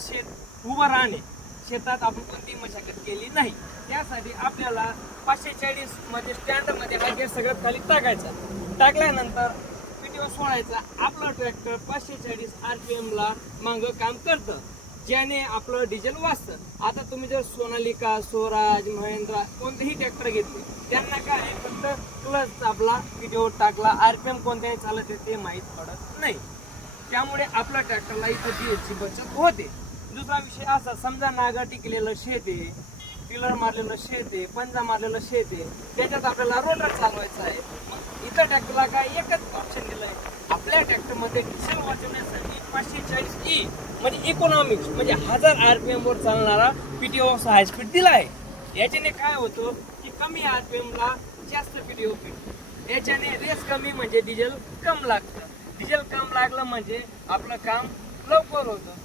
शेत उभं राहणे, शेतात आपण कोणतीही मशागत केली नाही, त्यासाठी आपल्याला 540 मध्ये स्टँड मध्ये हा गेअर सगळ्यात खाली टाकायचा. टाकल्यानंतर PTO सोडायचा. आपलं ट्रॅक्टर 540 RPM ला मांग काम करतं, ज्याने आपलं डिझेल वाचतं. आता तुम्ही जर सोनालिका, स्वराज, महिंद्रा कोणतेही ट्रॅक्टर घेतले, त्यांना काय आहे, फक्त क्लच आपला PTO टाकला, RPM कोणत्याही चालत ते माहीत पडत नाही. त्यामुळे आपल्या ट्रॅक्टरला इथं डिझेलची बचत होते. दुसरा विषय असा, समजा नागा टिकलेलं शेत आहे, टिलर मारलेलं शेत आहे, पंजा मारलेलं शेत आहे, त्याच्यात आपल्याला रोटर चालवायचा आहे. मग इथं ट्रॅक्टरला काय एकच ऑप्शन दिलंय, आपल्या ट्रॅक्टरमध्ये डिझेल वाचवण्यासाठी 540E म्हणजे इकॉनॉमिक्स म्हणजे 1000 RPM वर चालणारा PTO हाय स्पीड दिला आहे. याच्याने काय होतं की कमी RPM ला जास्त PTO भेटतो. याच्याने रेस कमी म्हणजे डिझेल कम लागतं. डिझेल कम लागलं म्हणजे आपलं काम लवकर होतं.